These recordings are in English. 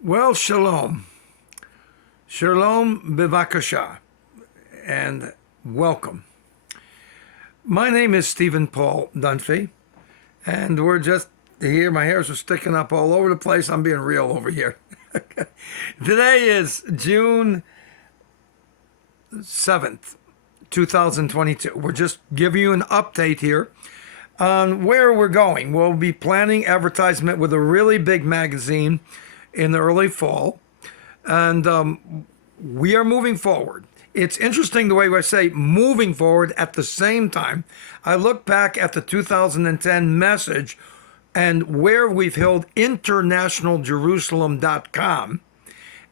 Well, shalom. Shalom bivakasha. And welcome. My name is Stephen Paul Dunphy, and we're just here. My hairs are sticking up all over the place. I'm being real over here. Today is June 7th, 2022. We're just giving you an update here on where we're going. We'll be planning advertisement with a really big magazine in the early fall, and we are moving forward. It's interesting the way I say moving forward at the same time. I look back at the 2010 message and where we've held internationaljerusalem.com,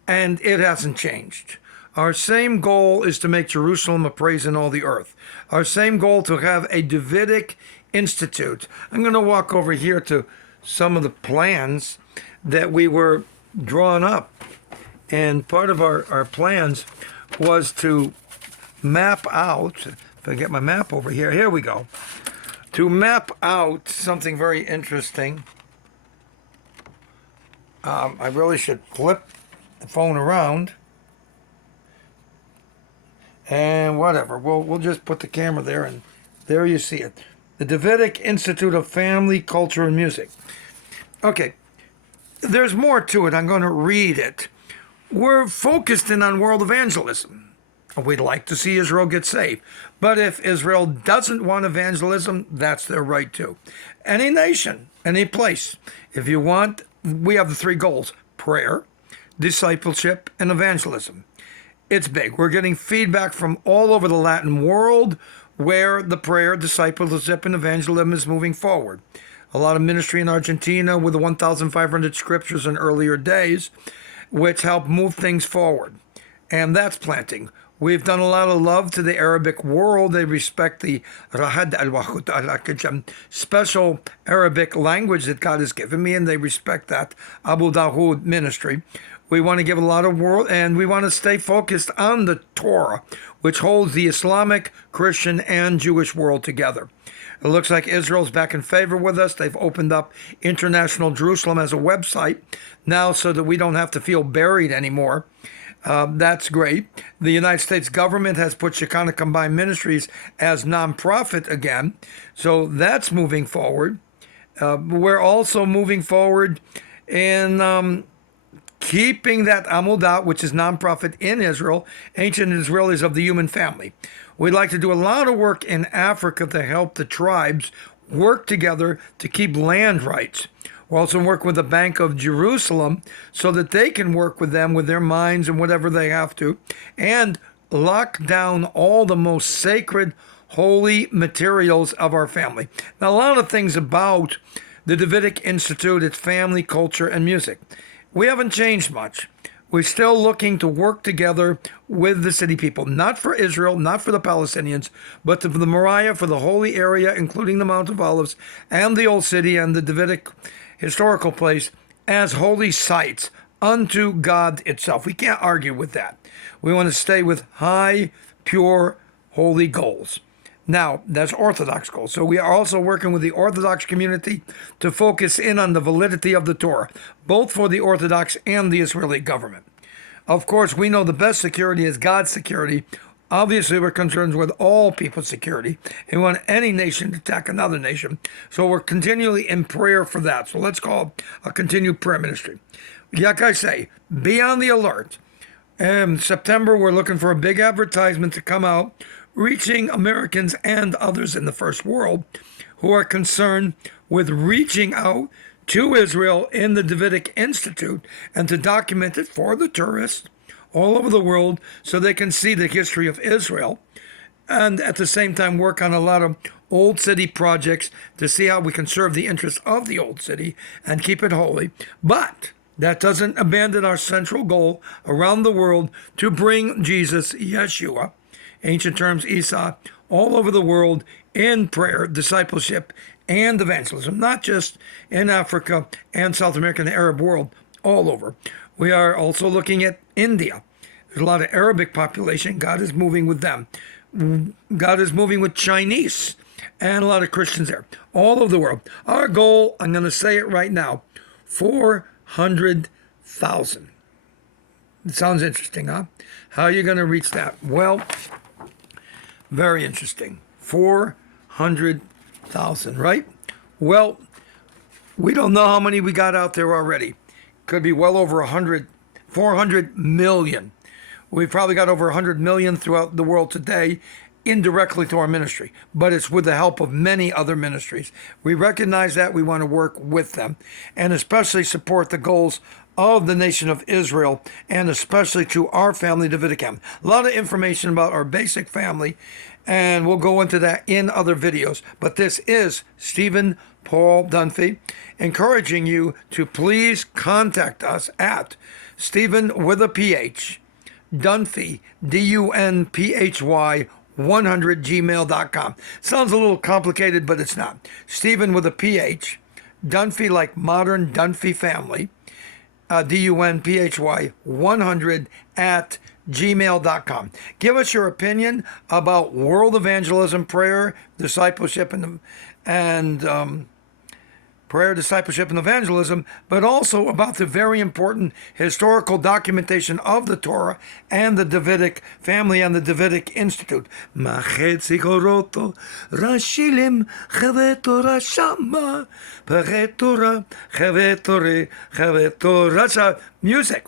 and it hasn't changed. Our same goal is to make Jerusalem a praise in all the earth. Our same goal to have a Davidic Institute. I'm going to walk over here to some of the plans that we were drawing up. And part of our plans was to map out, if I get my map over here, here we go, to map out something very interesting. I really should flip the phone around. And whatever, we'll just put the camera there, and there you see it. The Davidic Institute of Family, Culture, and Music. Okay, there's more to it. I'm going to read it. We're focused in on world evangelism. We'd like to see Israel get saved. But if Israel doesn't want evangelism, that's their right too. Any nation, any place. If you want, we have the three goals: prayer, discipleship, and evangelism. It's big. We're getting feedback from all over the Latin world where the prayer, discipleship, and evangelism is moving forward. A lot of ministry in Argentina with the 1,500 scriptures in earlier days, which help move things forward. And that's planting. We've done a lot of love to the Arabic world. They respect the special Arabic language that God has given me, and they respect that Abu Dawood ministry. We want to give a lot of world, and we want to stay focused on the Torah, which holds the Islamic, Christian, and Jewish world together. It looks like Israel's back in favor with us. They've opened up International Jerusalem as a website now so that we don't have to feel buried anymore. That's great. The United States government has put Shekinah Combined Ministries as nonprofit again, so that's moving forward. We're also moving forward in keeping that Amudat, which is nonprofit in Israel, Ancient Israelis of the Human Family. We'd like to do a lot of work in Africa to help the tribes work together to keep land rights. We're also working with the Bank of Jerusalem so that they can work with them with their minds and whatever they have to, and lock down all the most sacred, holy materials of our family. Now, a lot of things about the Davidic Institute, its family, culture, and music. We haven't changed much. We're still looking to work together with the city people, not for Israel, not for the Palestinians, but for the Moriah, for the holy area, including the Mount of Olives and the Old City and the Davidic historical place as holy sites unto God itself. We can't argue with that. We want to stay with high, pure, holy goals. Now, that's Orthodox goals. So we are also working with the Orthodox community to focus in on the validity of the Torah, both for the Orthodox and the Israeli government. Of course, we know the best security is God's security. Obviously, we're concerned with all people's security and we want any nation to attack another nation. So we're continually in prayer for that. So let's call it a continued prayer ministry. Like I say, be on the alert. In September, we're looking for a big advertisement to come out, reaching Americans and others in the first world who are concerned with reaching out to Israel in the Davidic Institute and to document it for the tourists all over the world so they can see the history of Israel, and at the same time work on a lot of old city projects to see how we can serve the interests of the old city and keep it holy. But that doesn't abandon our central goal around the world to bring Jesus, Yeshua, ancient terms Isa, all over the world in prayer, discipleship, and evangelism, not just in Africa and South America and the Arab world, all over. We are also looking at India. There's a lot of Arabic population. God is moving with them. God is moving with Chinese and a lot of Christians there, all over the world. Our goal, I'm going to say it right now, 400 400,000. It sounds interesting, huh? How are you going to reach that? Well, very interesting. 400,000, right? Well, we don't know how many we got out there already. Could be well over 400 million. We've probably got over 100 million throughout the world today, indirectly to our ministry, but it's with the help of many other ministries. We recognize that. We want to work with them and especially support the goals of the nation of Israel and especially to our family, Davidic Family. A lot of information about our basic family, and we'll go into that in other videos. But this is Stephen Paul Dunphy encouraging you to please contact us at Stephen with a PH, Dunphy, DUNPHY 100gmail.com. Sounds a little complicated, but it's not. Stephen with a PH, Dunphy like modern Dunphy family, DUNPHY 100 at gmail.com. Give us your opinion about world evangelism, prayer, discipleship, and prayer, discipleship, and evangelism, but also about the very important historical documentation of the Torah and the Davidic family and the Davidic Institute. Music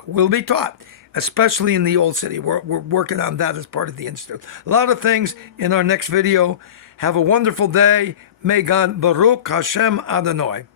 will be taught, especially in the Old City. We're working on that as part of the Institute. A lot of things in our next video. Have a wonderful day. May God Baruch Hashem Adonai.